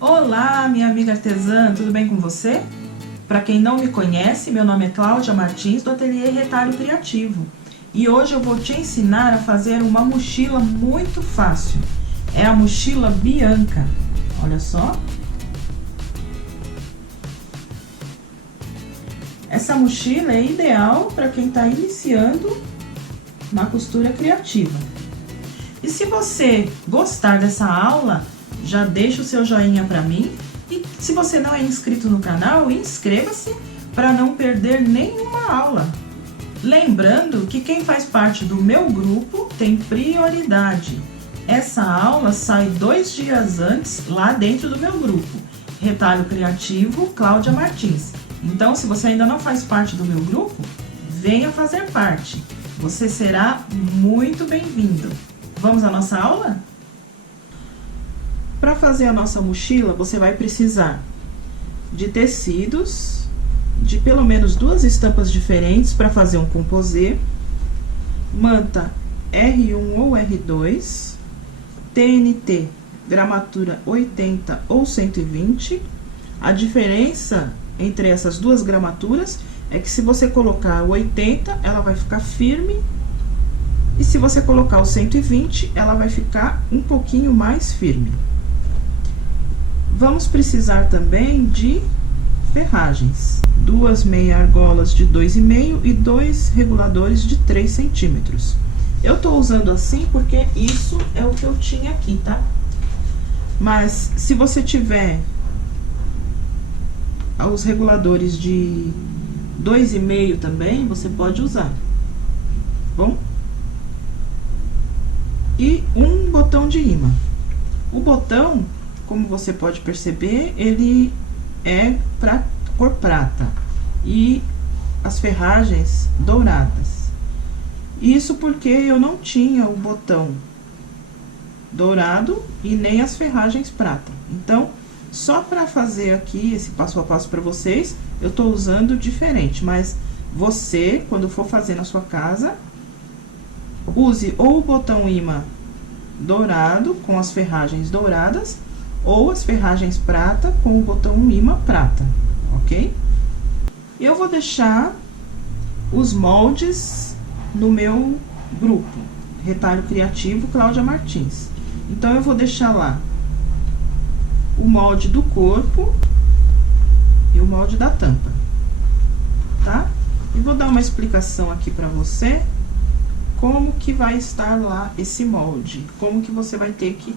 Olá, minha amiga artesã, tudo bem com você? Para quem não me conhece, meu nome é Cláudia Martins, do Ateliê Retalho Criativo. E hoje eu vou te ensinar a fazer uma mochila muito fácil. É a mochila Bianca. Olha só. Essa mochila é ideal para quem está iniciando na costura criativa. E se você gostar dessa aula, já deixa o seu joinha para mim. E se você não é inscrito no canal, inscreva-se para não perder nenhuma aula. Lembrando que quem faz parte do meu grupo tem prioridade. Essa aula sai 2 dias antes lá dentro do meu grupo, Retalho Criativo Cláudia Martins. Então, se você ainda não faz parte do meu grupo, venha fazer parte. Você será muito bem-vindo. Vamos à nossa aula? Para fazer a nossa mochila, você vai precisar de tecidos, de pelo menos 2 estampas diferentes para fazer um composê, manta R1 ou R2, TNT, gramatura 80 ou 120. A diferença entre essas 2 gramaturas é que se você colocar o 80, ela vai ficar firme, e se você colocar o 120, ela vai ficar um pouquinho mais firme. Vamos precisar também de ferragens, 2 meia argolas de 2,5 e 2 reguladores de 3 centímetros. Eu tô usando assim porque isso é o que eu tinha aqui, tá? Mas se você tiver os reguladores de 2,5 também, você pode usar, bom? E um botão de imã. O botão, como você pode perceber, ele é para cor prata e as ferragens douradas. Isso porque eu não tinha o botão dourado e nem as ferragens prata. Então, só para fazer aqui esse passo a passo para vocês, eu tô usando diferente, mas você, quando for fazer na sua casa, use ou o botão imã dourado com as ferragens douradas, ou as ferragens prata com o botão imã prata, ok? Eu vou deixar os moldes no meu grupo, Retalho Criativo Cláudia Martins. Então, eu vou deixar lá o molde do corpo e o molde da tampa, tá? E vou dar uma explicação aqui pra você, como que vai estar lá esse molde, como que você vai ter que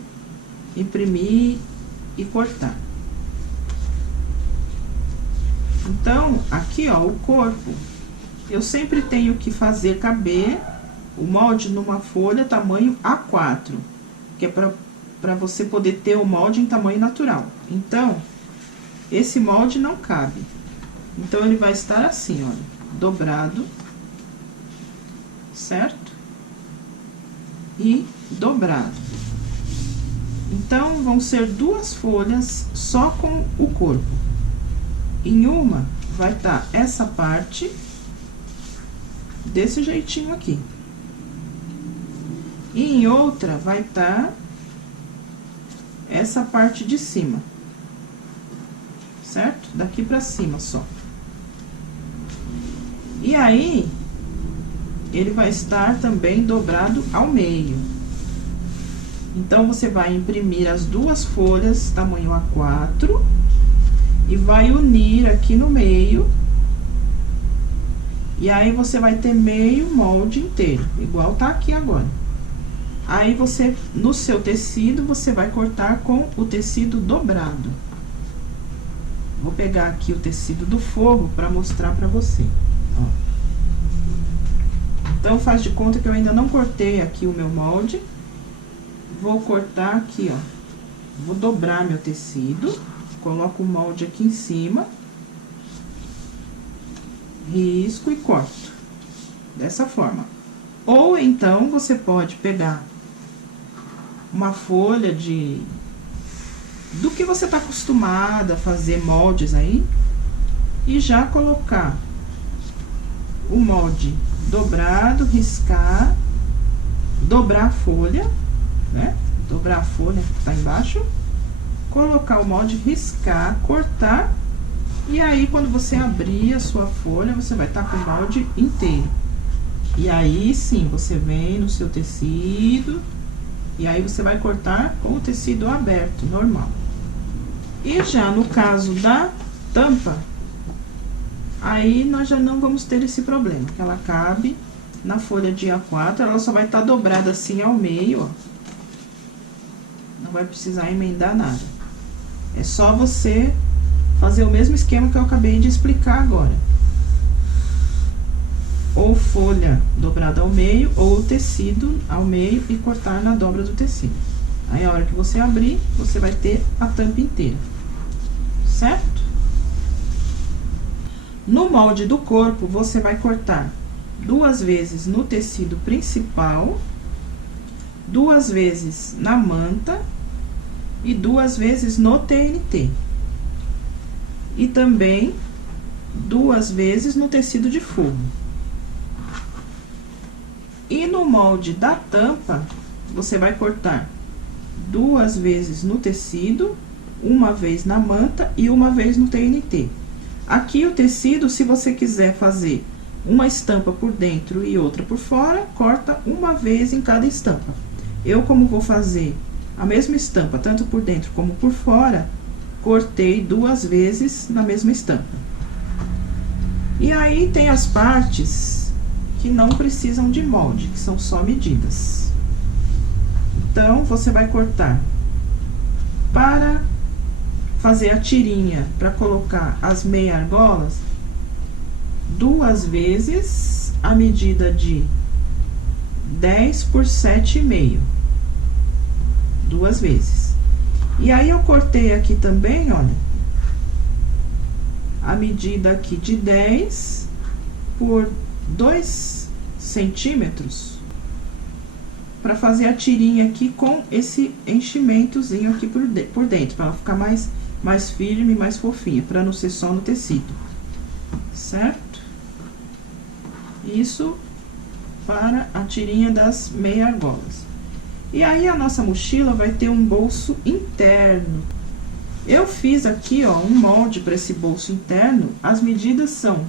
imprimir e cortar. Então, aqui, ó, o corpo, eu sempre tenho que fazer caber o molde numa folha tamanho A4, que é para você poder ter o molde em tamanho natural. Então, esse molde não cabe. Então, ele vai estar assim, olha, dobrado, certo? E dobrado. Então, vão ser 2 folhas só com o corpo. Em uma, vai estar essa parte, desse jeitinho aqui. E em outra, vai estar essa parte de cima. Certo? Daqui pra cima só. E aí, ele vai estar também dobrado ao meio. Então, você vai imprimir as 2 folhas, tamanho A4, e vai unir aqui no meio. E aí, você vai ter meio molde inteiro, igual tá aqui agora. Aí, você, no seu tecido, você vai cortar com o tecido dobrado. Vou pegar aqui o tecido do forro para mostrar para você, ó. Então, faz de conta que eu ainda não cortei aqui o meu molde. Vou cortar aqui, ó. Vou dobrar meu tecido, coloco o molde aqui em cima, risco e corto, dessa forma. Ou então, você pode pegar uma folha do que você tá acostumada a fazer moldes aí, e já colocar o molde dobrado, riscar, dobrar a folha, né? Dobrar a folha que tá embaixo, colocar o molde, riscar, cortar. E aí, quando você abrir a sua folha, você vai estar com o molde inteiro. E aí, sim, você vem no seu tecido, e aí você vai cortar com o tecido aberto, normal. E já no caso da tampa, aí nós já não vamos ter esse problema, que ela cabe na folha de A4, ela só vai estar dobrada assim ao meio, ó. Não vai precisar emendar nada. É só você fazer o mesmo esquema que eu acabei de explicar agora. Ou folha dobrada ao meio, ou tecido ao meio e cortar na dobra do tecido. Aí, a hora que você abrir, você vai ter a tampa inteira, certo? No molde do corpo, você vai cortar 2 vezes no tecido principal, 2 vezes na manta e 2 vezes no TNT. E também 2 vezes no tecido de forro. E no molde da tampa, você vai cortar 2 vezes no tecido, 1 vez na manta e 1 vez no TNT. Aqui o tecido, se você quiser fazer uma estampa por dentro e outra por fora, corta 1 vez em cada estampa. Eu, como vou fazer a mesma estampa, tanto por dentro como por fora, cortei 2 vezes na mesma estampa. E aí, tem as partes que não precisam de molde, que são só medidas. Então, você vai cortar para fazer a tirinha, para colocar as meia argolas, 2 vezes a medida de 10 por 7,5. 2 vezes. E aí, eu cortei aqui também, olha, a medida aqui de 10 por 2 centímetros, para fazer a tirinha aqui com esse enchimentozinho aqui por dentro, para ela ficar mais firme, mais fofinha, para não ser só no tecido, certo? Isso para a tirinha das meia argolas. E aí, a nossa mochila vai ter um bolso interno. Eu fiz aqui, ó, um molde para esse bolso interno. As medidas são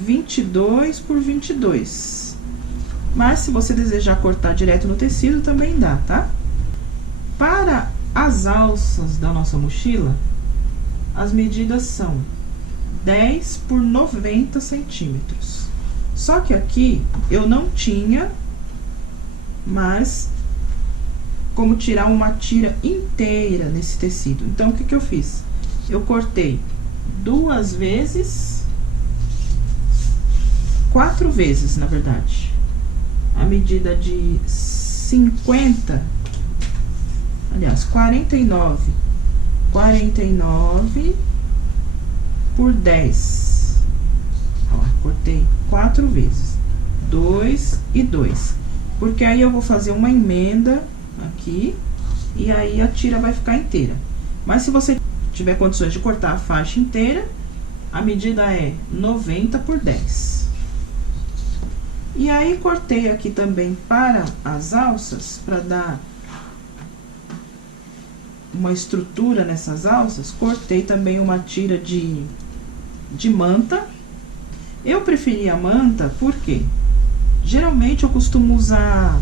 22 por 22. Mas, se você desejar cortar direto no tecido, também dá, tá? Para as alças da nossa mochila, as medidas são 10 por 90 centímetros. Só que aqui, eu não tinha, mas como tirar uma tira inteira nesse tecido. Então, o que eu fiz? Eu cortei 2 vezes, 4 vezes, na verdade, a medida de 50, aliás, 49 por 10. Ó, cortei 4 vezes, 2 e 2, porque aí eu vou fazer uma emenda aqui, e aí a tira vai ficar inteira. Mas se você tiver condições de cortar a faixa inteira, a medida é 90 por 10. E aí, cortei aqui também para as alças, para dar uma estrutura nessas alças, cortei também uma tira de manta. Eu preferi a manta porque geralmente eu costumo usar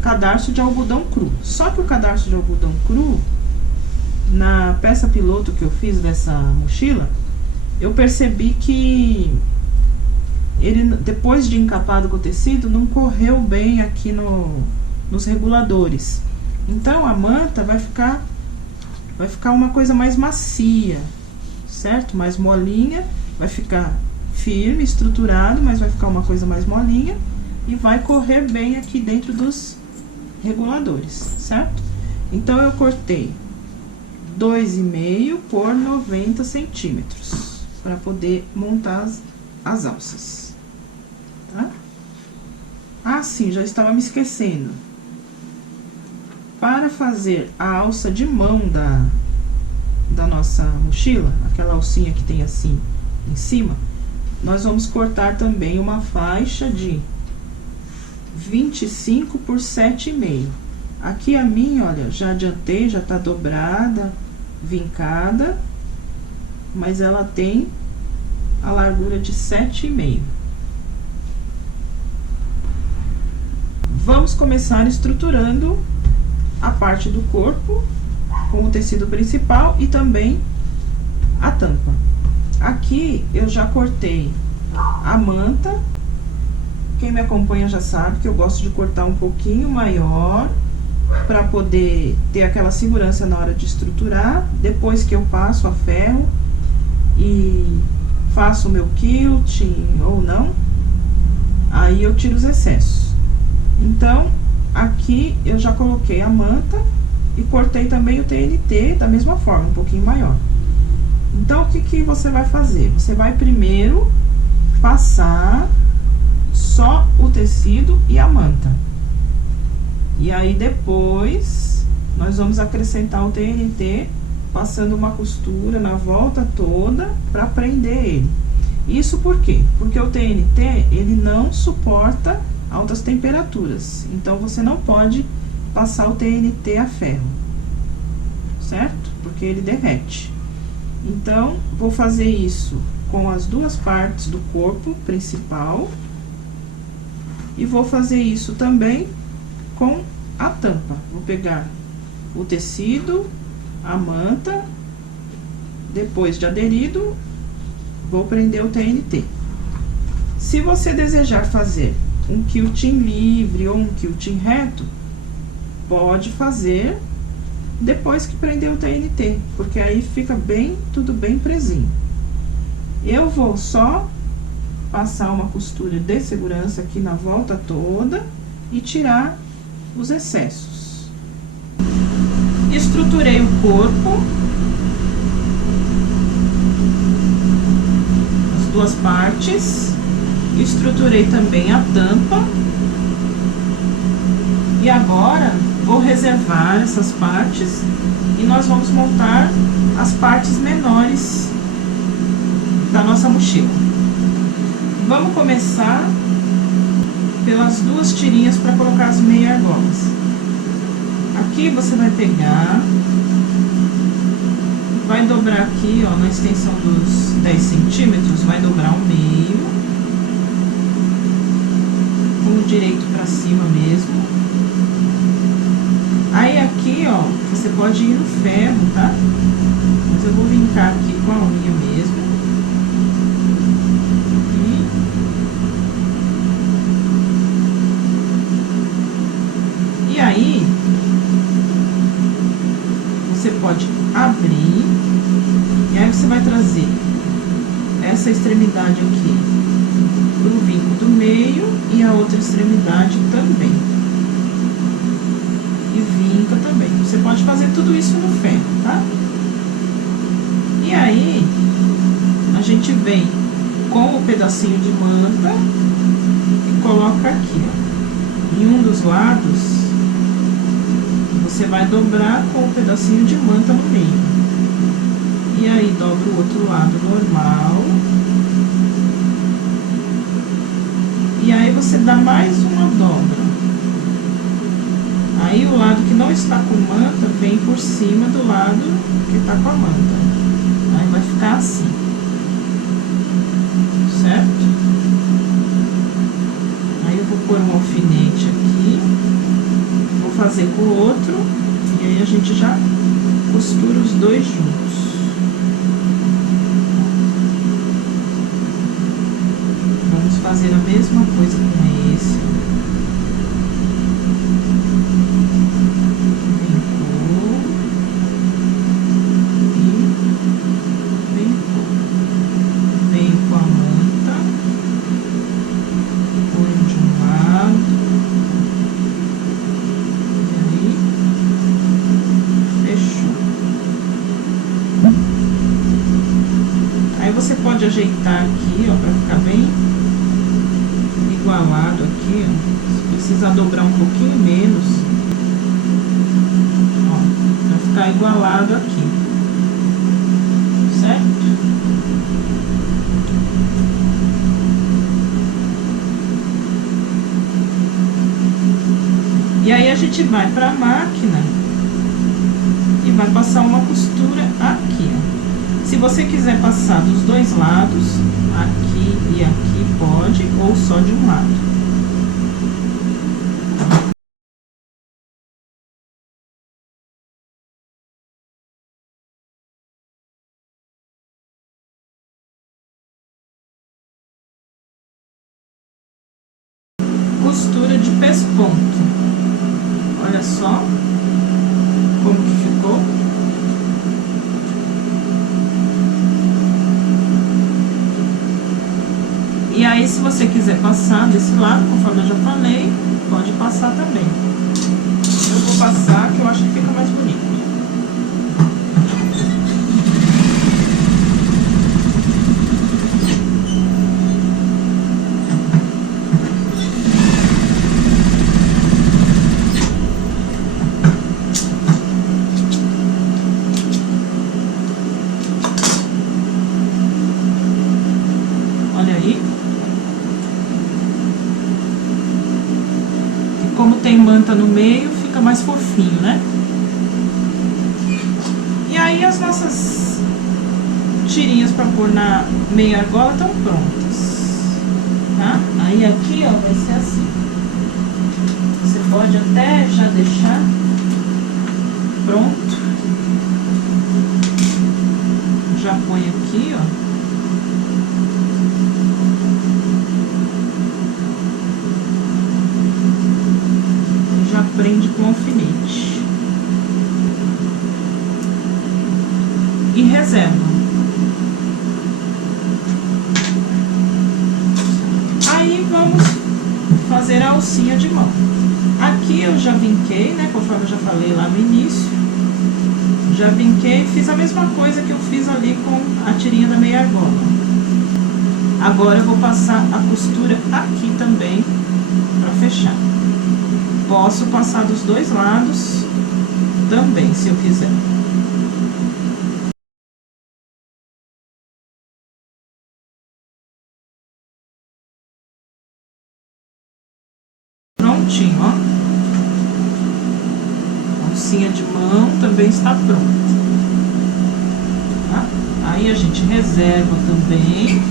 cadarço de algodão cru. Só que o cadarço de algodão cru, na peça piloto que eu fiz dessa mochila, eu percebi que ele, depois de encapado com o tecido, não correu bem aqui nos reguladores. Então, a manta vai ficar uma coisa mais macia, certo? Mais molinha, vai ficar firme, estruturado, mas vai ficar uma coisa mais molinha e vai correr bem aqui dentro dos reguladores, certo? Então, eu cortei 2,5 por 90 centímetros para poder montar as alças. Tá? Ah, sim, já estava me esquecendo. Para fazer a alça de mão da nossa mochila, aquela alcinha que tem assim em cima, nós vamos cortar também uma faixa de 25 por 7,5. Aqui a minha, olha, já adiantei, já tá dobrada, vincada, mas ela tem a largura de 7,5. Vamos começar estruturando a parte do corpo com o tecido principal e também a tampa. Aqui eu já cortei a manta. Quem me acompanha já sabe que eu gosto de cortar um pouquinho maior para poder ter aquela segurança na hora de estruturar. Depois que eu passo a ferro e faço o meu quilting ou não, aí eu tiro os excessos. Então, aqui eu já coloquei a manta e cortei também o TNT da mesma forma, um pouquinho maior. Então, o que que você vai fazer? Você vai primeiro passar só o tecido e a manta. E aí, depois, nós vamos acrescentar o TNT, passando uma costura na volta toda para prender ele. Isso por quê? Porque o TNT, ele não suporta altas temperaturas. Então, você não pode passar o TNT a ferro, certo? Porque ele derrete. Então, vou fazer isso com as duas partes do corpo principal. E vou fazer isso também com a tampa. Vou pegar o tecido, a manta, depois de aderido, vou prender o TNT. Se você desejar fazer um quilting livre ou um quilting reto, pode fazer depois que prender o TNT, porque aí fica bem, tudo bem presinho. Eu vou só passar uma costura de segurança aqui na volta toda e tirar os excessos. Estruturei o corpo, as duas partes, estruturei também a tampa. E agora, vou reservar essas partes e nós vamos montar as partes menores da nossa mochila. Vamos começar pelas duas tirinhas para colocar as meia argolas. Aqui você vai pegar, vai dobrar aqui, ó, na extensão dos 10 centímetros, vai dobrar o meio, com o direito para cima mesmo. Aí aqui, ó, você pode ir no ferro, tá? Mas eu vou vincar aqui com a unha mesmo. E aí, você pode abrir, e aí você vai trazer essa extremidade aqui pro vinco do meio e a outra extremidade também. Também. Você pode fazer tudo isso no ferro, tá? E aí, a gente vem com o pedacinho de manta e coloca aqui, ó. Em um dos lados, você vai dobrar com o pedacinho de manta no meio. E aí, dobra o outro lado normal. E aí, você dá mais uma dobra. Aí, o lado que não está com manta, vem por cima do lado que está com a manta. Aí, vai ficar assim. Certo? Aí, eu vou pôr um alfinete aqui. Vou fazer com o outro. E aí, a gente já costura os dois juntos. Vamos fazer a mesma coisa com esse. Ajeitar aqui, ó, pra ficar bem igualado aqui, ó. Se precisar dobrar um pouquinho menos, ó, pra ficar igualado aqui, certo? E aí a gente gente vai para a máquina e vai passar uma costura aqui, ó. Se você quiser passar dos dois lados, aqui e aqui pode, ou só de um lado. Costura de pesponto. Olha só como que ficou. E aí, se você quiser passar desse lado, conforme eu já falei, pode passar também. Eu vou passar, que eu acho que fica mais bonito. Olha aí. E como tem manta no meio, fica mais fofinho, né? E aí as nossas tirinhas para pôr na meia argola estão prontas, tá? Aí aqui, ó, vai ser assim. Você pode até já deixar pronto. Já põe aqui, ó. Já prende com alfinete. E reserva. Aí vamos fazer a alcinha de mão. Aqui eu já vinquei, né, conforme eu já falei lá no início. Já vinquei, fiz a mesma coisa que eu fiz ali com a tirinha da meia argola. Agora eu vou passar a costura aqui também para fechar. Posso passar dos dois lados também, se eu quiser. Prontinho, ó. A alcinha de mão também está pronta. Tá? Aí a gente reserva também.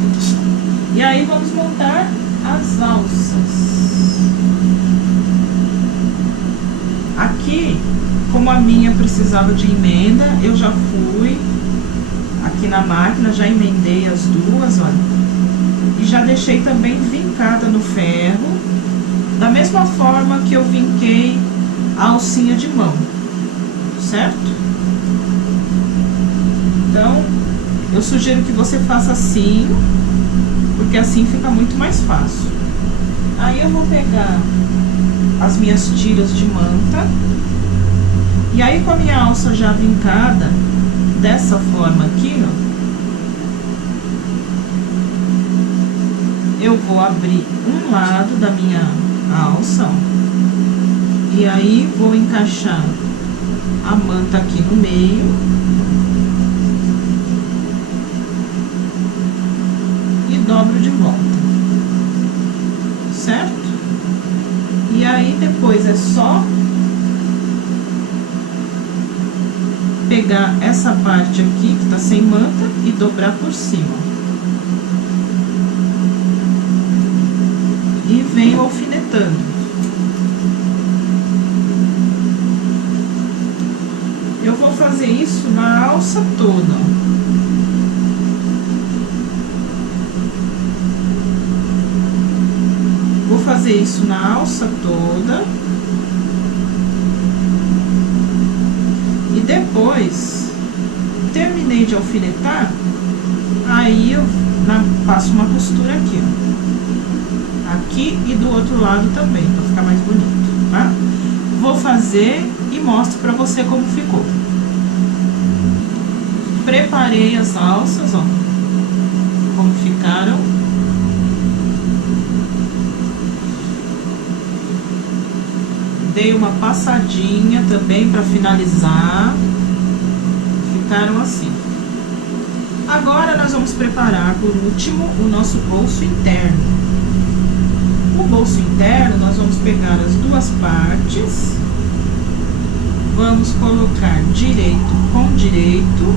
E aí vamos montar as alças. Aqui, como a minha precisava de emenda, eu já fui aqui na máquina, já emendei as duas, olha. E já deixei também vincada no ferro, da mesma forma que eu vinquei a alcinha de mão, certo? Então, eu sugiro que você faça assim, porque assim fica muito mais fácil. Aí eu vou pegar as minhas tiras de manta, e aí com a minha alça já vincada, dessa forma aqui, ó, eu vou abrir um lado da minha alça, ó, e aí vou encaixar a manta aqui no meio, e dobro de volta, certo? E aí depois é só pegar essa parte aqui que tá sem manta e dobrar por cima. E venho alfinetando. Eu vou fazer isso na alça toda, ó. Vou fazer isso na alça toda. E depois, terminei de alfinetar, aí eu passo uma costura aqui, ó. Aqui e do outro lado também, pra ficar mais bonito, tá? Vou fazer e mostro pra você como ficou. Preparei as alças, ó, como ficaram. Dei uma passadinha também para finalizar. Ficaram assim. Agora nós vamos preparar por último o nosso bolso interno. O bolso interno nós vamos pegar as duas partes Vamos colocar direito com direito.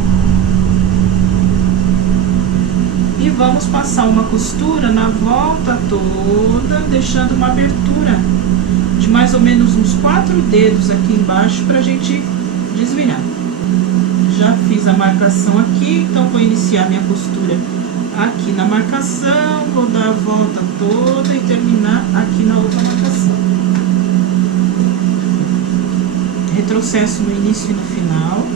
E vamos passar uma costura na volta toda, deixando uma abertura de mais ou menos uns 4 dedos aqui embaixo pra gente desvirar. Já fiz a marcação aqui, então vou iniciar minha costura aqui na marcação, vou dar a volta toda e terminar aqui na outra marcação. Retrocesso no início e no final.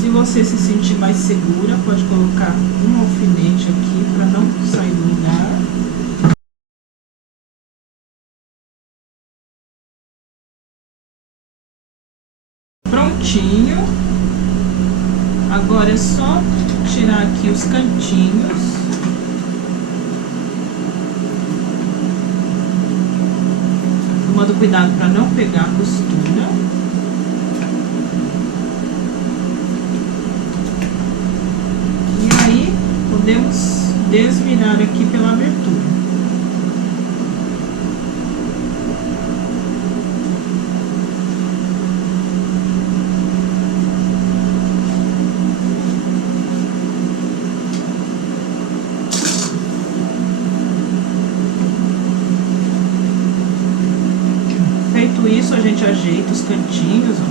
Se você se sentir mais segura, pode colocar um alfinete aqui para não sair do lugar. Prontinho. Agora é só tirar aqui os cantinhos. Tomando cuidado para não pegar a costura. E aí, podemos desvirar aqui pela abertura. Feito isso, a gente ajeita os cantinhos, ó.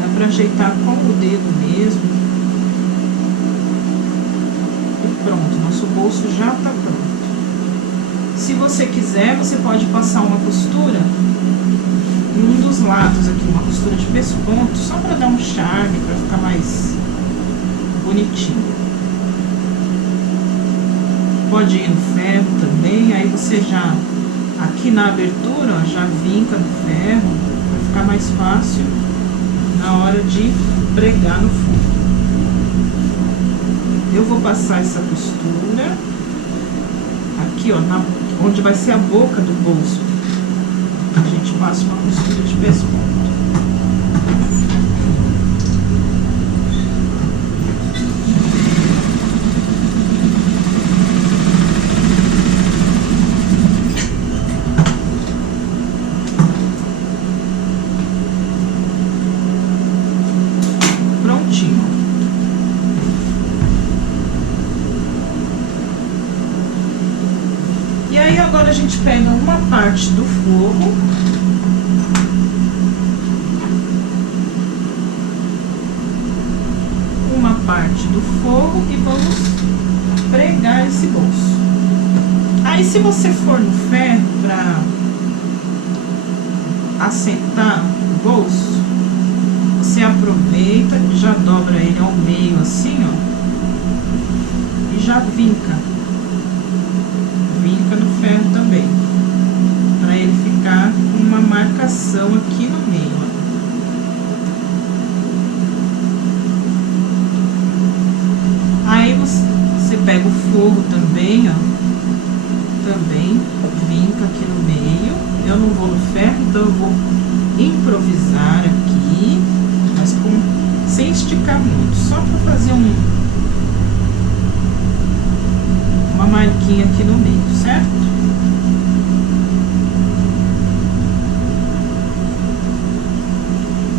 Dá pra ajeitar com o dedo mesmo. E pronto, nosso bolso já tá pronto. Se você quiser, você pode passar uma costura em um dos lados aqui, uma costura de pesponto, só pra dar um charme, pra ficar mais bonitinho. Pode ir no ferro também, aí você já, aqui na abertura, ó, já vinca no ferro, vai ficar mais fácil na hora de pregar no fundo. Eu vou passar essa costura aqui, ó, onde vai ser a boca do bolso. A gente passa uma costura de pesponto. E aí agora a gente pega uma parte do forro, e vamos pregar esse bolso. Aí se você for no ferro para assentar o bolso, você aproveita, já dobra ele ao meio assim, ó, e já vinca no ferro também, para ele ficar com uma marcação aqui no meio, ó. Aí você pega o forro também, ó, também vinca aqui no meio. Eu não vou no ferro, então eu vou improvisar aqui, mas sem esticar muito, só para fazer uma marquinha aqui no meio, certo?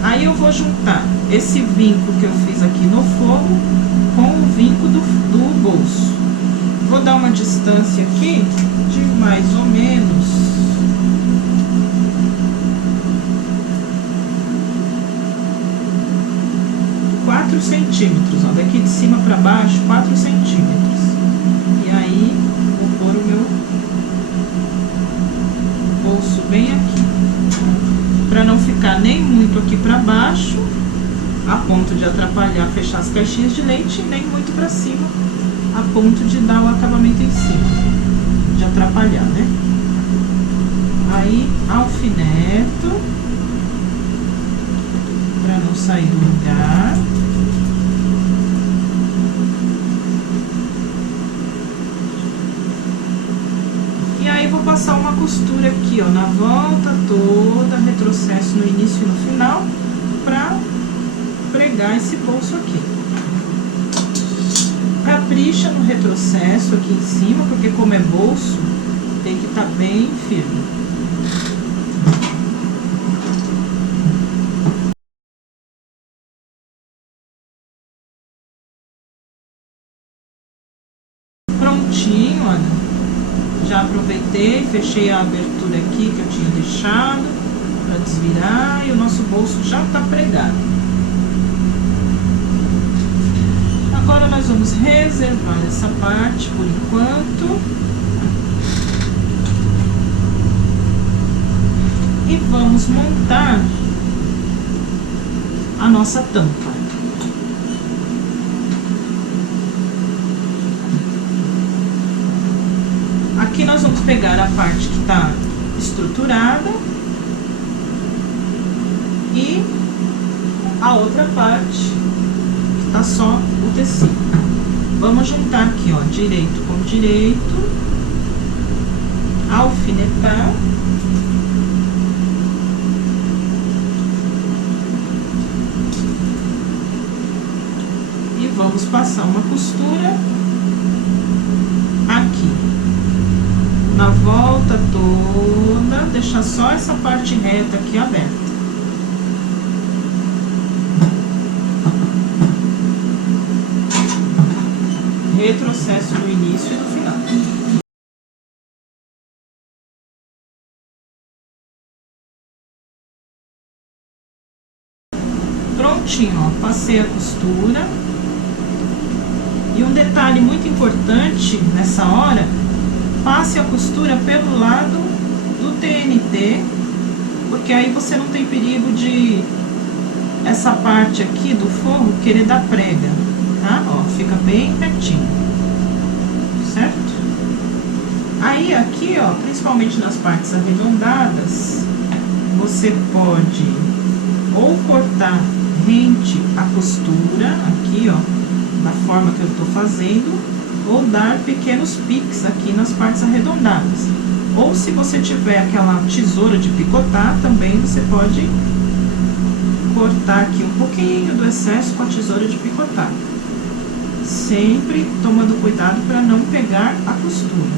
Aí eu vou juntar esse vinco que eu fiz aqui no forro com o vinco do bolso. Vou dar uma distância aqui de mais ou menos 4 centímetros, ó, daqui de cima para baixo, 4 centímetros. E aí, vou pôr o meu bolso bem aqui, para não ficar nem muito aqui para baixo, a ponto de atrapalhar, fechar as caixinhas de leite, nem muito para cima, a ponto de dar o acabamento em cima, de atrapalhar, né? Aí, alfineto, para não sair do lugar. E aí, vou passar uma costura aqui, ó, na volta toda, retrocesso no início e no final, pra pregar esse bolso aqui. Capricha no retrocesso aqui em cima, porque como é bolso, tem que estar bem firme. Prontinho, olha. Já aproveitei, fechei a abertura aqui que eu tinha deixado para desvirar e o nosso bolso já tá pregado. Agora nós vamos reservar essa parte por enquanto. E vamos montar a nossa tampa. Aqui nós vamos pegar a parte que está estruturada e a outra parte que está só o tecido. Vamos juntar aqui, ó, direito com direito, alfinetar. E vamos passar uma costura aqui. Na volta toda, deixar só essa parte reta aqui aberta. Retrocesso no início e no final. Prontinho, ó, passei a costura. E um detalhe muito importante nessa hora: passe a costura pelo lado do TNT, porque aí você não tem perigo de essa parte aqui do forro querer dar prega, tá? Ó, fica bem retinho, certo? Aí aqui, ó, principalmente nas partes arredondadas, você pode ou cortar rente a costura aqui, ó, da forma que eu tô fazendo, ou dar pequenos piques aqui nas partes arredondadas. Ou se você tiver aquela tesoura de picotar, também você pode cortar aqui um pouquinho do excesso com a tesoura de picotar. Sempre tomando cuidado para não pegar a costura.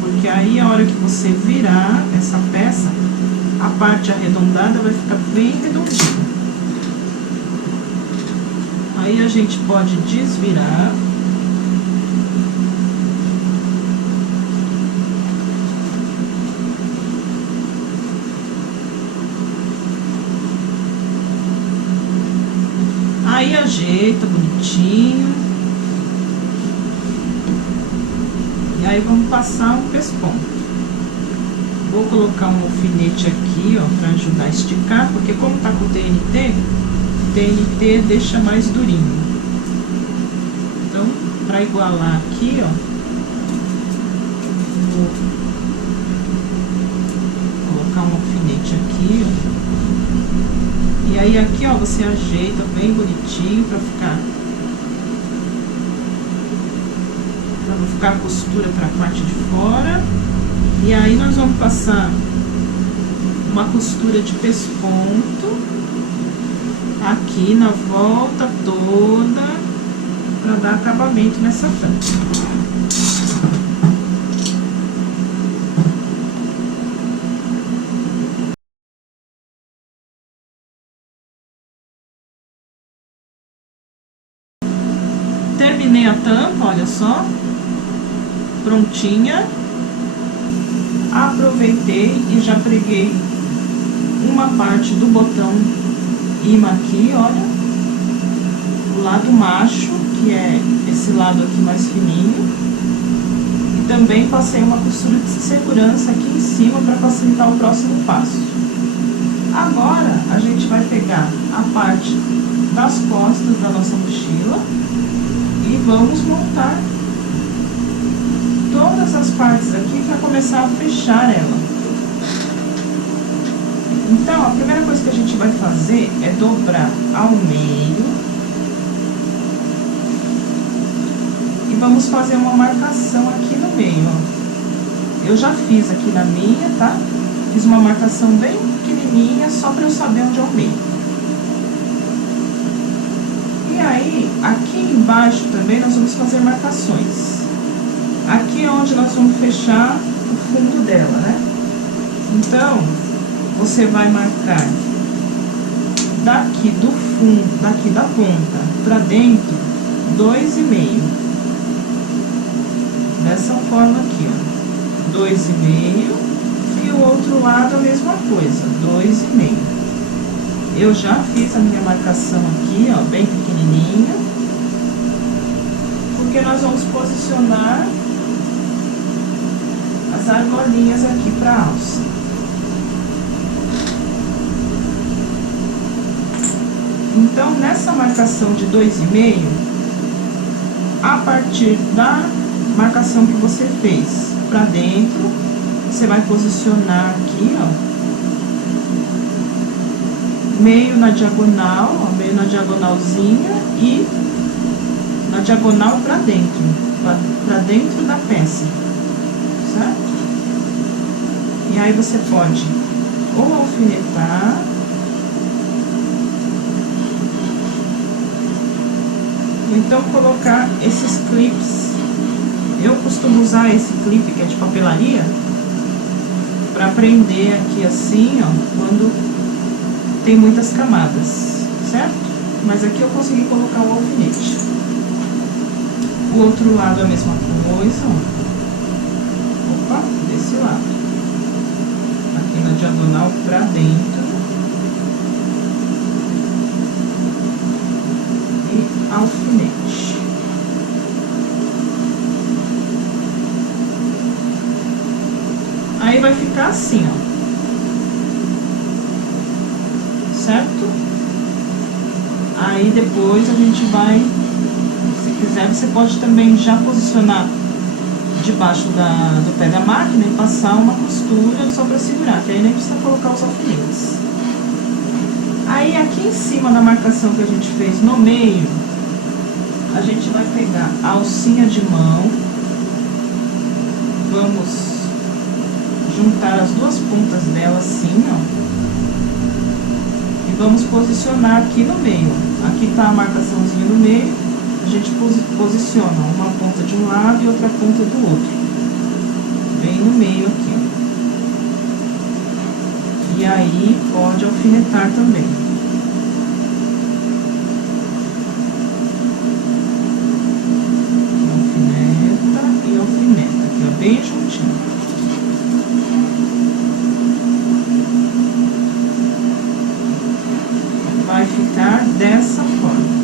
Porque aí a hora que você virar essa peça, a parte arredondada vai ficar bem redondinha. Aí a gente pode desvirar. Aí ajeita bonitinho. E aí vamos passar um pesponto. Vou colocar um alfinete aqui, ó, pra ajudar a esticar, porque como tá com o TNT deixa mais durinho. Então, para igualar aqui, ó, vou colocar um alfinete aqui, ó. E aí aqui, ó, você ajeita bem bonitinho para não ficar a costura para a parte de fora. E aí nós vamos passar uma costura de pesponto aqui na volta toda, para dar acabamento nessa tampa. Terminei a tampa, olha só, prontinha. Aproveitei e já preguei uma parte do botão imã aqui, olha, o lado macho, que é esse lado aqui mais fininho, e também passei uma costura de segurança aqui em cima para facilitar o próximo passo. Agora a gente vai pegar a parte das costas da nossa mochila e vamos montar todas as partes aqui para começar a fechar ela. Então, a primeira coisa que a gente vai fazer é dobrar ao meio e vamos fazer uma marcação aqui no meio, ó. Eu já fiz aqui na minha, tá? Fiz uma marcação bem pequenininha, só para eu saber onde é o meio. E aí, aqui embaixo também nós vamos fazer marcações. Aqui é onde nós vamos fechar o fundo dela, né? Então, você vai marcar daqui do fundo, daqui da ponta pra dentro, 2,5. Dessa forma aqui, ó, 2,5. E o outro lado a mesma coisa, 2,5. Eu já fiz a minha marcação aqui, ó, bem pequenininha, porque nós vamos posicionar as argolinhas aqui pra alça. Então, nessa marcação de 2,5, a partir da marcação que você fez pra dentro, você vai posicionar aqui, ó, meio na diagonal, ó, meio na diagonalzinha e na diagonal pra dentro da peça, certo? E aí você pode ou alfinetar, ou então colocar esses clips. Eu costumo usar esse clipe que é de papelaria pra prender aqui assim, ó, quando tem muitas camadas, certo? Mas aqui eu consegui colocar o alfinete. O outro lado a mesma coisa, ó. Opa, desse lado. Aqui na diagonal pra dentro. E alfinete. Aí vai ficar assim, ó. Certo? Aí depois a gente vai, se quiser, você pode também já posicionar debaixo do pé da máquina e passar uma costura só pra segurar, que aí nem precisa colocar os alfinetes. Aí aqui em cima da marcação que a gente fez no meio, a gente vai pegar a alcinha de mão, vamos juntar as duas pontas dela assim, ó, e vamos posicionar aqui no meio. Aqui tá a marcaçãozinha no meio, a gente posiciona uma ponta de um lado e outra ponta do outro, bem no meio aqui, ó. E aí pode alfinetar também. Alfineta e alfineta, aqui ó, bem juntinho. Vai ficar dessa forma.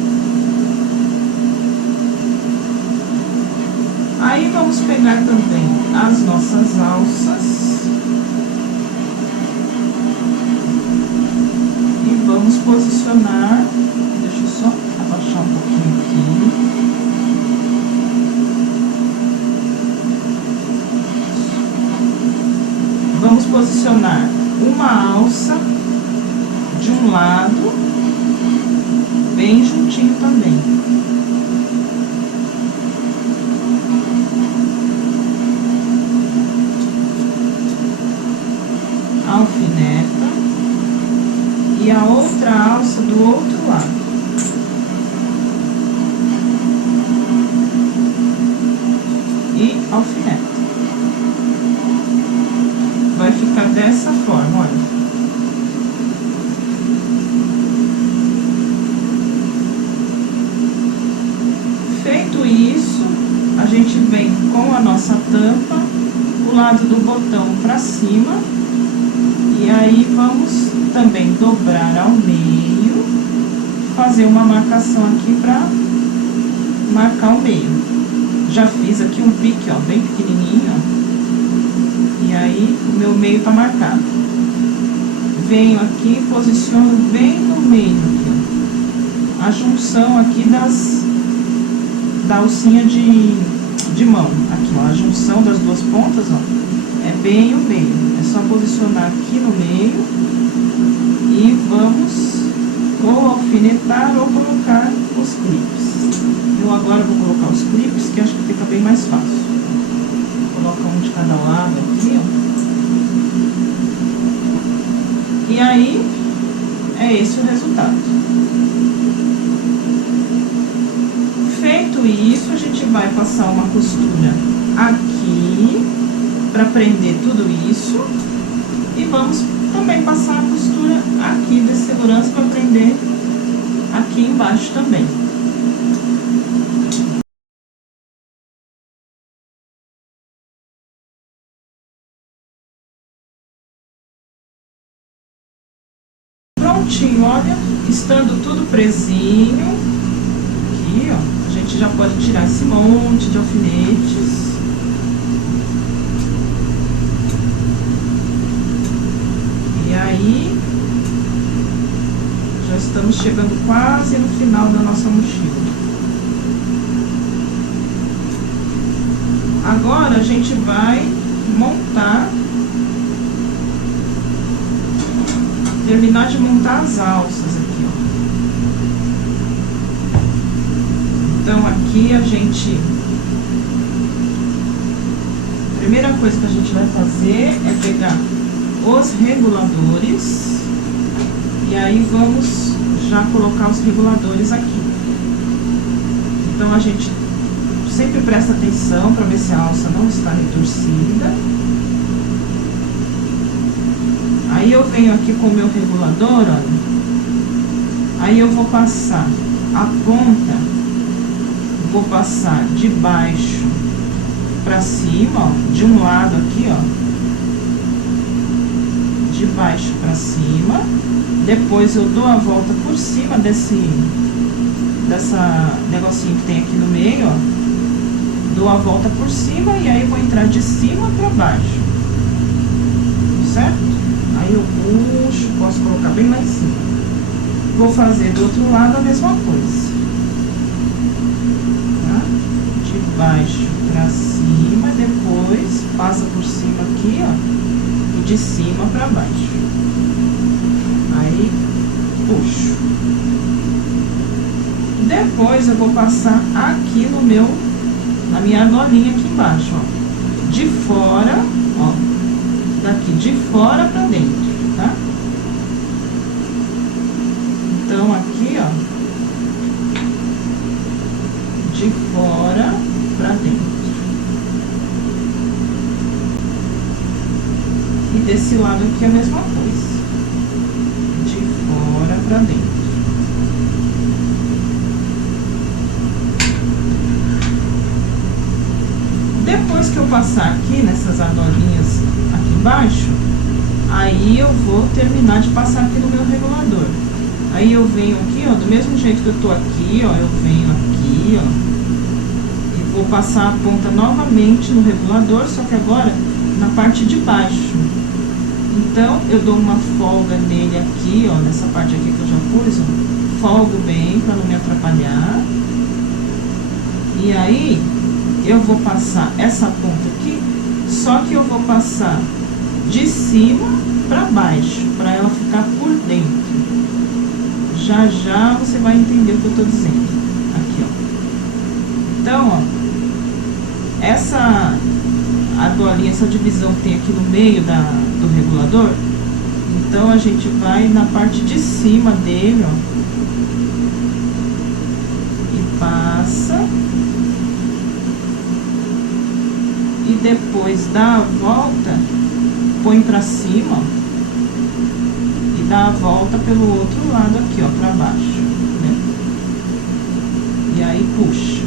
Aí vamos pegar também as nossas alças e vamos posicionar. Deixa eu só abaixar um pouquinho aqui. Vamos posicionar uma alça de um lado, bem juntinho também. Alfineta e a outra alça do outro lado. E alfineta. Vai ficar dessa forma, olha. Feito isso, a gente vem com a nossa tampa, o lado do botão pra cima, e aí vamos também dobrar ao meio, fazer uma marcação aqui pra marcar o meio. Já fiz aqui um pique, ó, bem pequenininho, ó, e aí o meu meio tá marcado. Venho aqui e posiciono bem no meio aqui, ó, a junção aqui da alcinha de mão, aqui ó, a junção das duas pontas, ó, é bem o meio. É só posicionar aqui no meio e vamos ou alfinetar ou colocar os clips. Eu agora vou colocar os clips, que acho que fica bem mais fácil. Coloca um de cada lado aqui, ó. E aí, é esse o resultado. Feito isso, a gente vai passar uma costura aqui para prender tudo isso. E vamos também passar a costura aqui de segurança para prender aqui embaixo também. Prontinho, olha, estando tudo presinho, aqui, ó, a gente já pode tirar esse monte de alfinetes. E aí, já estamos chegando quase no final da nossa mochila. Agora, a gente vai montar, terminar de montar as alças aqui, ó. Então, aqui a gente... A primeira coisa que a gente vai fazer é pegar os reguladores. E aí, vamos já colocar os reguladores aqui. Então, a gente sempre presta atenção para ver se a alça não está retorcida. Aí eu venho aqui com o meu regulador, olha. Aí eu vou passar a ponta, vou passar de baixo pra cima, ó, de um lado aqui, ó. De baixo pra cima. Depois eu dou a volta por cima dessa negocinho que tem aqui no meio, ó. Dou a volta por cima e aí vou entrar de cima pra baixo. Certo? Aí eu puxo, posso colocar bem lá em cima. Vou fazer do outro lado a mesma coisa. Tá? De baixo pra cima, depois passa por cima aqui, ó. E de cima pra baixo. Aí, puxo. Depois eu vou passar aqui no meu, na minha argolinha aqui embaixo, ó. De fora, ó. Daqui de fora pra dentro, tá? Então, aqui, ó, de fora pra dentro. E desse lado aqui a mesma coisa. De fora pra dentro. Depois que eu passar aqui nessas argolinhas aqui embaixo, aí eu vou terminar de passar aqui no meu regulador. Aí eu venho aqui, ó, do mesmo jeito que eu tô aqui, ó, eu venho aqui, ó, e vou passar a ponta novamente no regulador, só que agora na parte de baixo. Então, eu dou uma folga nele aqui, ó, nessa parte aqui que eu já pus, ó, folgo bem pra não me atrapalhar. E aí, eu vou passar essa ponta aqui, só que eu vou passar de cima pra baixo, pra ela ficar por dentro. Já já você vai entender o que eu tô dizendo. Aqui, ó. Então, ó, essa argolinha, essa divisão que tem aqui no meio do regulador, então a gente vai na parte de cima dele, ó, e passa. E depois dá a volta, põe pra cima, ó, e dá a volta pelo outro lado aqui, ó, pra baixo, né? E aí puxa.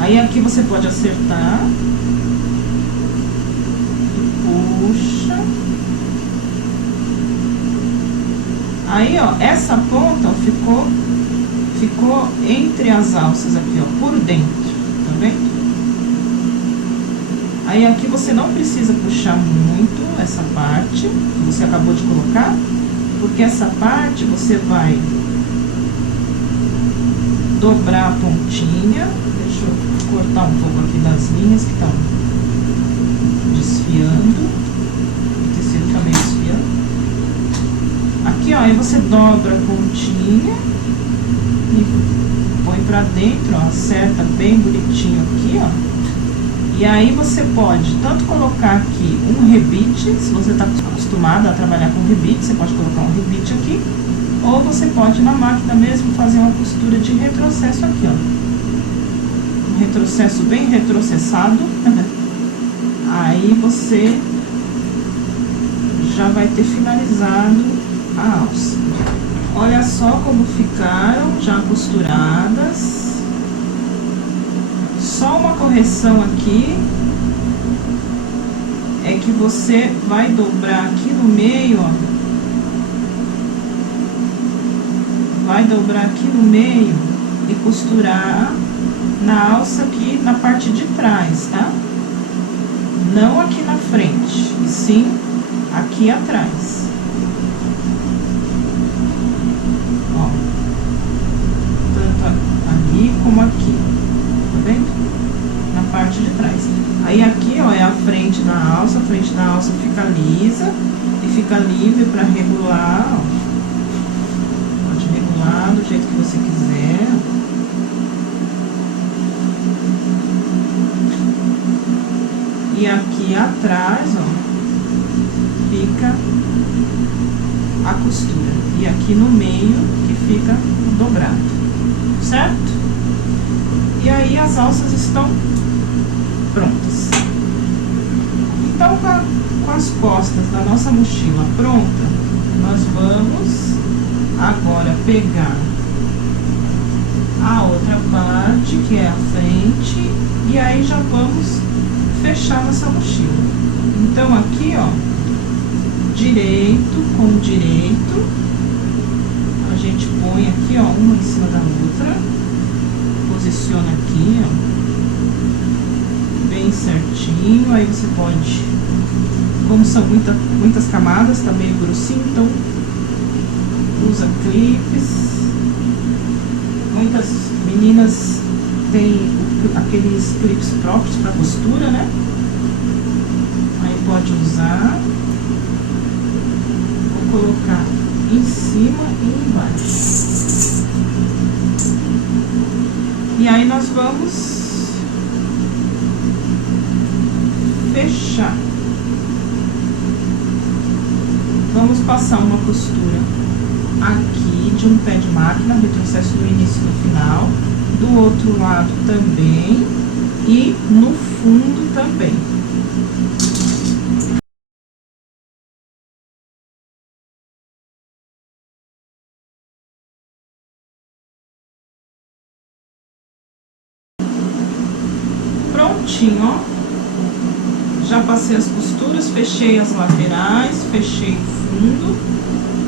Aí aqui você pode acertar. E puxa. Aí, ó, essa ponta, ó, ficou entre as alças aqui, ó, por dentro. Tá vendo? Aí aqui você não precisa puxar muito essa parte que você acabou de colocar, porque essa parte você vai dobrar a pontinha. Deixa eu cortar um pouco aqui das linhas que estão desfiando. O tecido tá meio desfiando. Aqui, ó, aí você dobra a pontinha e põe pra dentro, ó, acerta bem bonitinho aqui, ó. E aí você pode tanto colocar aqui um rebite, se você tá acostumado a trabalhar com rebite, você pode colocar um rebite aqui, ou você pode na máquina mesmo fazer uma costura de retrocesso aqui, ó. retrocesso bem retrocessado, aí você já vai ter finalizado a alça. Olha só como ficaram já costuradas. Só uma correção aqui é que você vai dobrar aqui no meio, ó. Vai dobrar aqui no meio e costurar na alça aqui na parte de trás, tá? Não aqui na frente, e sim aqui atrás. Ó, tanto ali como aqui, tá vendo? Na parte de trás. Aí aqui, ó, é a frente da alça. A frente da alça fica lisa e fica livre para regular, ó. Pode regular do jeito que você quiser. E aqui atrás, ó, fica a costura. E aqui no meio que fica dobrado, certo? E aí as alças estão prontas. Então, com as costas da nossa mochila pronta, nós vamos agora pegar a outra parte, que é a frente, e aí já vamos fechar nossa mochila. Então, aqui, ó, direito com direito, a gente põe aqui, ó, uma em cima da outra, posiciona aqui, ó, bem certinho. Aí você pode, como são muitas camadas, tá meio grossinho, então usa clipes. Muitas meninas têm aqueles clipes próprios para costura, né? Aí pode usar. Vou colocar em cima e embaixo. E aí nós vamos fechar. Vamos passar uma costura aqui de um pé de máquina, retrocesso no início e no final, do outro lado também e no fundo também. Prontinho, ó. Já passei as costuras, fechei as laterais, fechei o fundo.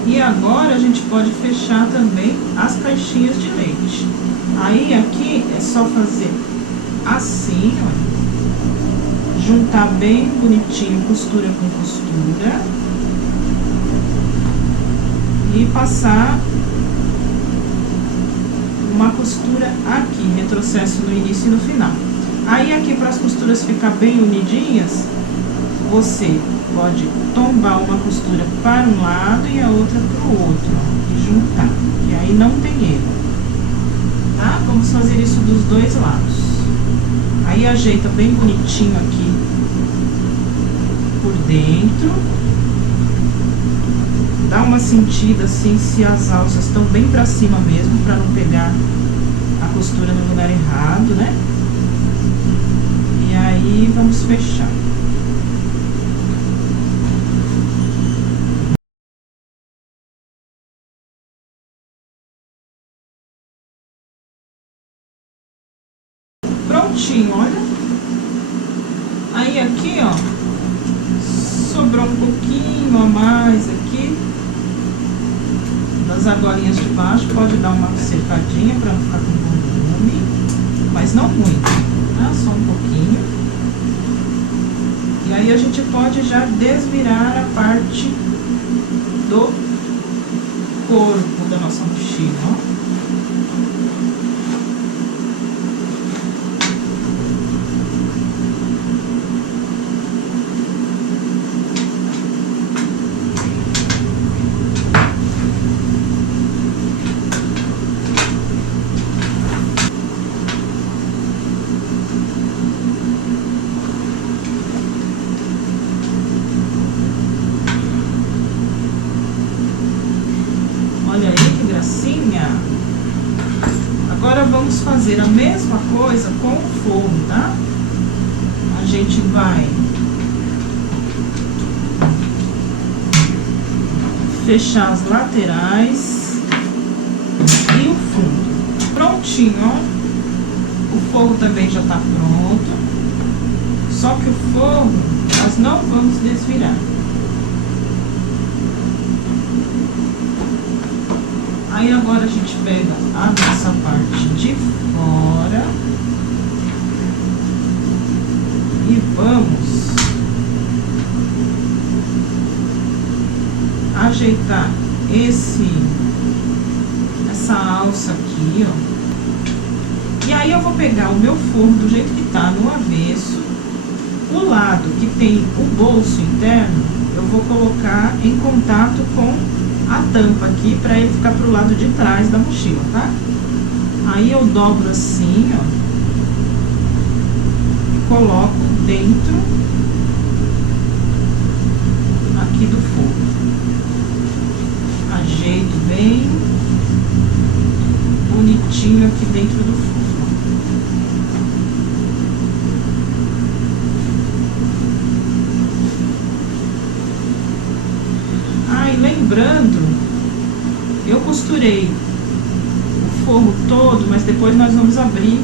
E agora a gente pode fechar também as caixinhas de leite. Aí aqui é só fazer assim, ó. Juntar bem bonitinho costura com costura. E passar uma costura aqui, retrocesso no início e no final. Aí aqui, para as costuras ficar bem unidinhas, você pode tombar uma costura para um lado e a outra para o outro, ó, e juntar, que aí não tem erro, tá? Vamos fazer isso dos dois lados. Aí ajeita bem bonitinho aqui por dentro, dá uma sentida assim se as alças estão bem para cima mesmo, para não pegar a costura no lugar errado, né? E aí vamos fechar. Prontinho, olha. Aí aqui, ó, sobrou um pouquinho a mais aqui das argolinhas de baixo, pode dar uma secadinha para não ficar com volume, mas não muito, tá? Só um pouquinho. E aí a gente pode já desvirar a parte do corpo da nossa mochila, ó. Olha aí que gracinha! vai fechar as laterais e o fundo. Prontinho, ó. O forro também já tá pronto. Só que o forro nós não vamos desvirar. Aí agora a gente pega a nossa parte de fora e vamos ajeitar essa alça aqui, ó. E aí eu vou pegar o meu forro do jeito que tá, no avesso. O lado que tem o bolso interno, eu vou colocar em contato com a tampa aqui, pra ele ficar pro lado de trás da mochila, tá? Aí eu dobro assim, ó, e coloco dentro aqui do forro. Ajeito bem bonitinho aqui dentro do forro. Lembrando, eu costurei o forro todo, mas depois nós vamos abrir,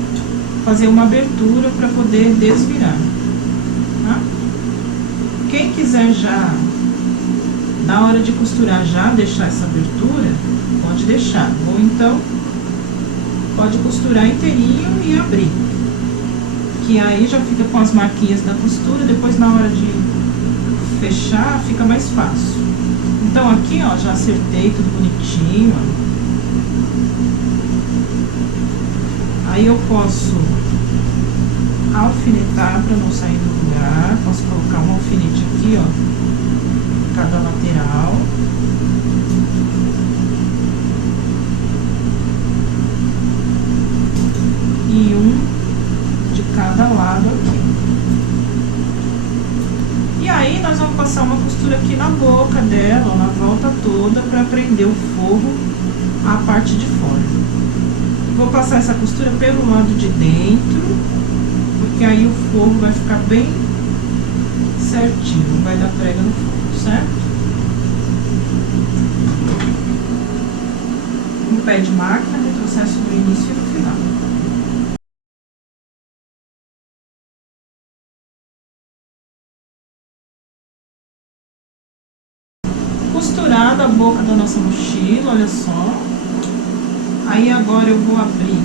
fazer uma abertura para poder desvirar, tá? Quem quiser já, na hora de costurar, já deixar essa abertura, pode deixar, ou então pode costurar inteirinho e abrir, que aí já fica com as marquinhas da costura, depois na hora de fechar fica mais fácil. Então aqui, ó, já acertei tudo bonitinho, ó. Aí eu posso alfinetar para não sair do lugar. Posso colocar um alfinete aqui, ó, em cada lateral. E um de cada lado aqui. E aí nós vamos passar uma costura aqui na boca dela, ó, na volta toda, para prender o forro à parte de fora. Vou passar essa costura pelo lado de dentro, porque aí o forro vai ficar bem certinho, não vai dar prega no forro, certo? Um pé de máquina, retrocesso no início e no final. Costurada a boca da nossa mochila, olha só. Aí agora eu vou abrir.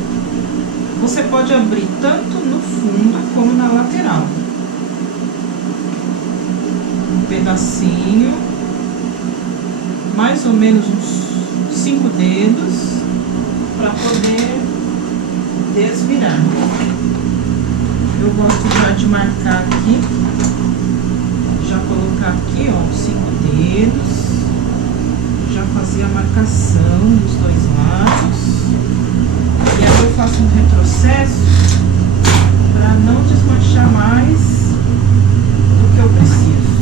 Você pode abrir tanto no fundo como na lateral. Um pedacinho, mais ou menos uns 5 dedos, para poder desvirar. Eu gosto já de marcar aqui, já colocar aqui, ó, uns 5 dedos. Já fazia a marcação dos dois lados. E aí eu faço um retrocesso para não desmanchar mais do que eu preciso.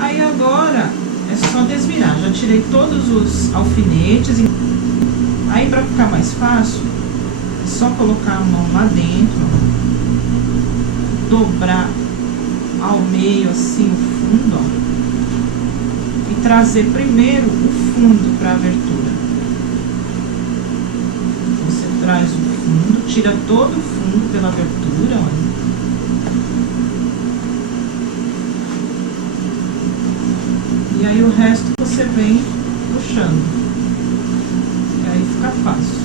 Aí agora é só desvirar. Já tirei todos os alfinetes. Aí para ficar mais fácil, é só colocar a mão lá dentro, dobrar ao meio assim o fundo, ó. Trazer primeiro o fundo para a abertura. Você traz o fundo, tira todo o fundo pela abertura, olha. E aí o resto você vem puxando. E aí fica fácil.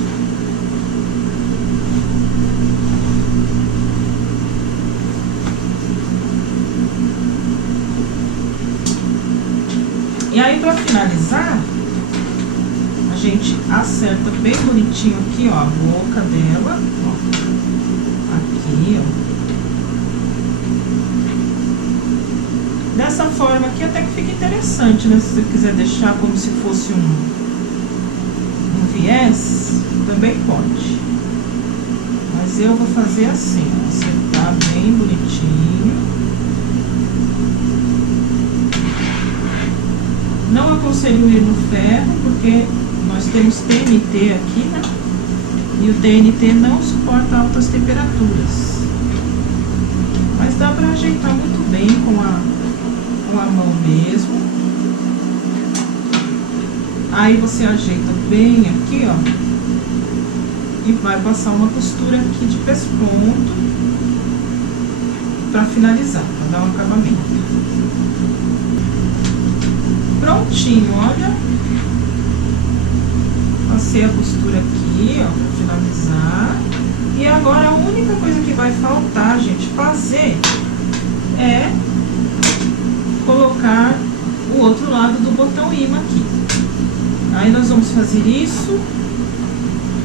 E aí, pra finalizar, a gente acerta bem bonitinho aqui, ó, a boca dela, ó, aqui, ó. Dessa forma aqui até que fica interessante, né? Se você quiser deixar como se fosse um viés, também pode. Mas eu vou fazer assim, ó, acertar bem bonitinho. Não aconselho ir no ferro, porque nós temos TNT aqui, né? E o TNT não suporta altas temperaturas. mesmo. Aí você ajeita bem aqui, ó, e vai passar uma costura aqui de pesponto pra finalizar, pra dar um acabamento. Prontinho, olha. Passei a costura aqui, ó, pra finalizar. E agora a única coisa que vai faltar, gente, fazer é colocar o outro lado do botão imã aqui. Aí nós vamos fazer isso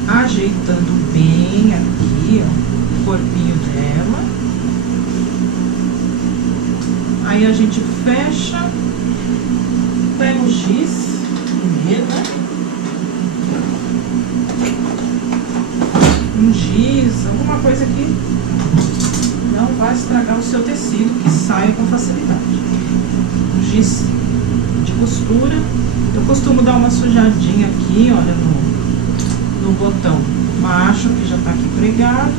ajeitando bem aqui, ó, o corpinho dela. Aí a gente fecha, pega o giz primeiro, né? Um giz, alguma coisa que não vai estragar o seu tecido, que saia com facilidade. Um giz de costura. Eu costumo dar uma sujadinha aqui, olha, no botão baixo, que já tá aqui pregado.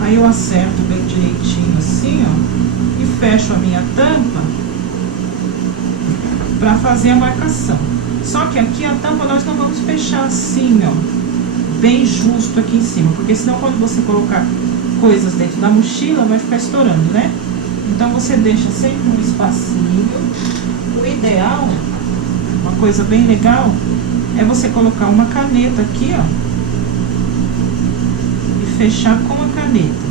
Aí eu acerto bem direitinho assim, ó, e fecho a minha tampa pra fazer a marcação. Só que aqui a tampa nós não vamos fechar assim, ó, bem justo aqui em cima, porque senão quando você colocar coisas dentro da mochila vai ficar estourando, né? Então você deixa sempre um espacinho. O ideal, uma coisa bem legal, é você colocar uma caneta aqui, ó, e fechar com a caneta.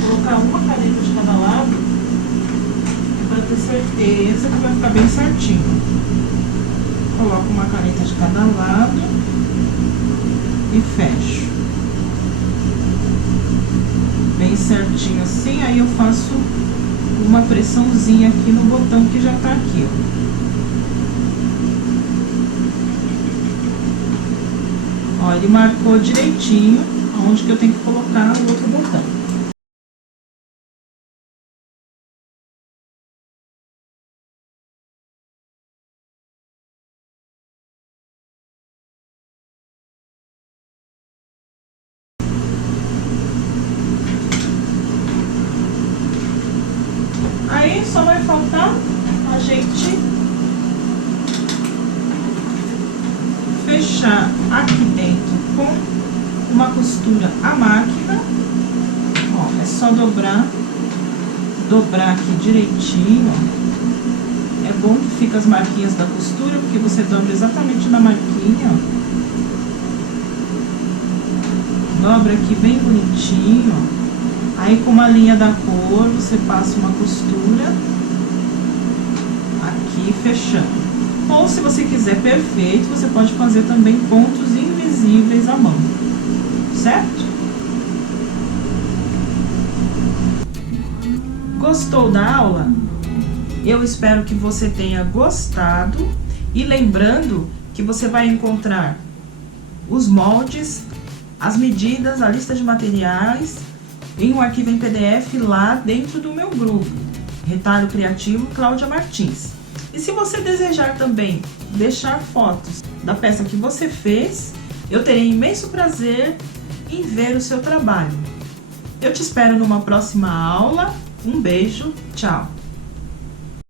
Vou colocar uma caneta de cada lado para ter certeza que vai ficar bem certinho. Coloco uma caneta de cada lado e fecho bem certinho assim. Aí eu faço uma pressãozinha aqui no botão que já tá aqui, ó. Ó, ele marcou direitinho onde que eu tenho que colocar o outro botão. Aí só vai faltar a gente fechar aqui dentro com uma costura à máquina. Ó, é só dobrar aqui direitinho, ó. É bom que fica as marquinhas da costura, porque você dobra exatamente na marquinha, ó. Dobra aqui bem bonitinho, ó. Aí com uma linha da cor, você passa uma costura aqui fechando. Ou se você quiser perfeito, você pode fazer também pontos invisíveis à mão, certo? Gostou da aula? Eu espero que você tenha gostado. E lembrando que você vai encontrar os moldes, as medidas, a lista de materiais em um arquivo em PDF lá dentro do meu grupo, Retalho Criativo Cláudia Martins. E se você desejar também deixar fotos da peça que você fez, eu terei imenso prazer em ver o seu trabalho. Eu te espero numa próxima aula. Um beijo, tchau!